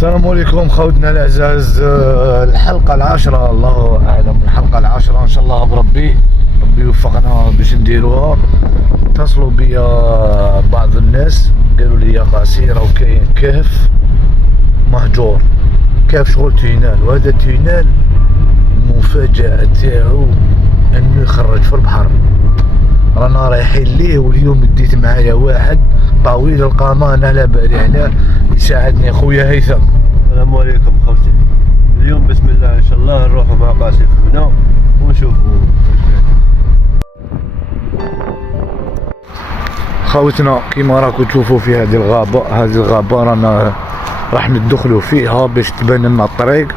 السلام عليكم خوتنا الأعزاز. الحلقة العاشرة، الله أعلم، الحلقة العاشرة إن شاء الله بربي يوفقنا باش نديروها. اتصلوا بيا بعض الناس قالوا لي يا قاسي راهو كاين كهف مهجور، كهف شغل تينال، وهذا التينال المفاجأة تاعو انه يخرج في البحر. رانا رايحين ليه، واليوم ديت معايا واحد طويل القامة انا على بالي عليه يساعدني، خويا هيثم. السلام عليكم خوتي. اليوم بسم الله ان شاء الله نروحوا مع قاسي خونا ونشوفوا خوتنا. كيما راكم تشوفوا في هذه الغابة رانا راح ندخلوا فيها باش تبان لنا الطريق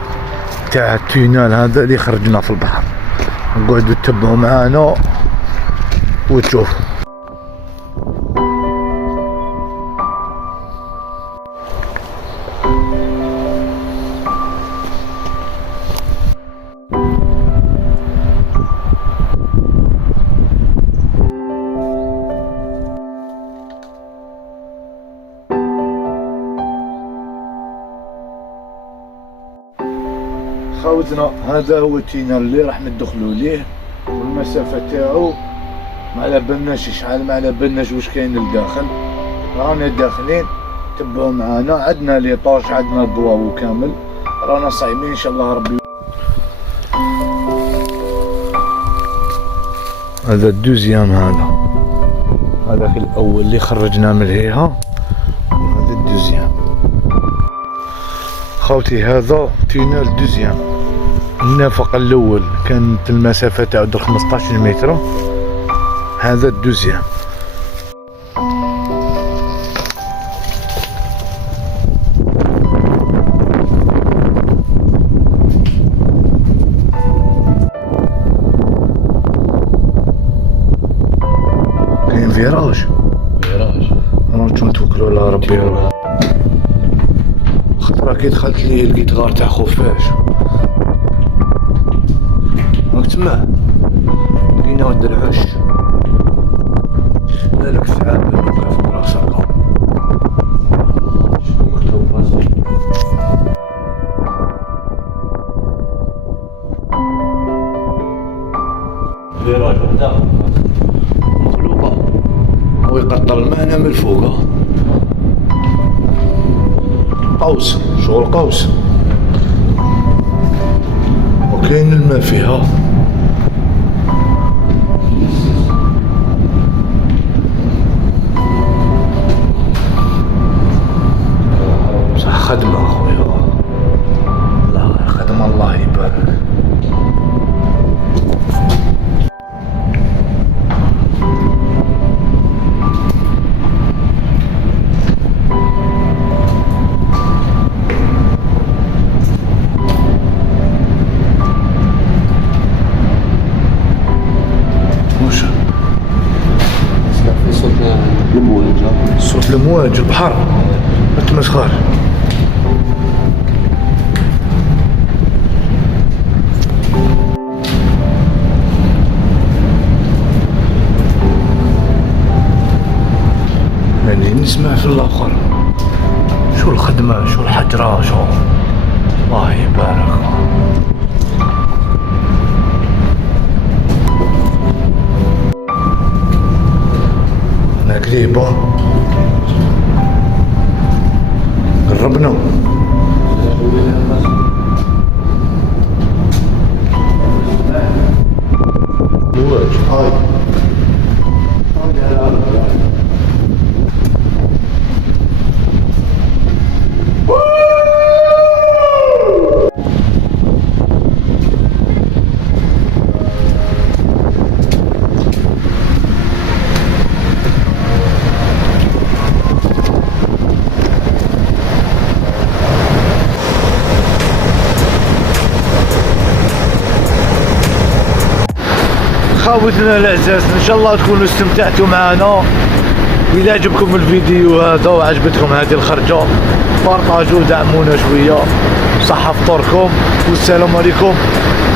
تاع التونال هذا اللي خرجنا في البحر. نقعدوا تتبعوا معانا وتشوفوا. خوتنا هذا هو التينال اللي راح ندخلوا ليه، والمسافة تاعو ما على بالناش شحال، ما على بالناش واش كاين لداخل. رانا داخلين، تبعوا معانا. عندنا لي طوش، عندنا الضواو كامل، رانا صايمين ان شاء الله ربي. هذا الدوزيام، هذاك الاول اللي خرجنا من هيها، وهذا الدوزيام. خوتي هذا تينال دوزيام. النفق الاول كانت المسافة تاعو 15 متر، هذا الدوزيام. كاين فيراج رانا نتوكلوا على ربي. خطرة كي دخلت ليه لقيت غار تاع خفاش، راك تما لقينا ود العش، بالك ثعاب وقع في راسك. فيراج وحده مخلوقة ويقطر الماء من الفوق. قوس، شغل قوس، وكاين الماء فيها. بصح خدمة خويا، الله خدمة الله يبارك. صوت الامواج، البحر متمسخر. يعني نسمع في الاخر شو الخدمة، شو الحجرة، شو الله يبارك. انا قريبة، قربنا. مواج هاي خوتنا الاعزاز. ان شاء الله تكونوا استمتعتوا معنا. اذا عجبكم الفيديو هذا وعجبتكم هذه الخرجه بارطاجوا ودعمونا شويه. صحة فطوركم والسلام عليكم.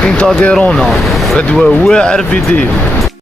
انتظرونا غدوه واعر فيديو.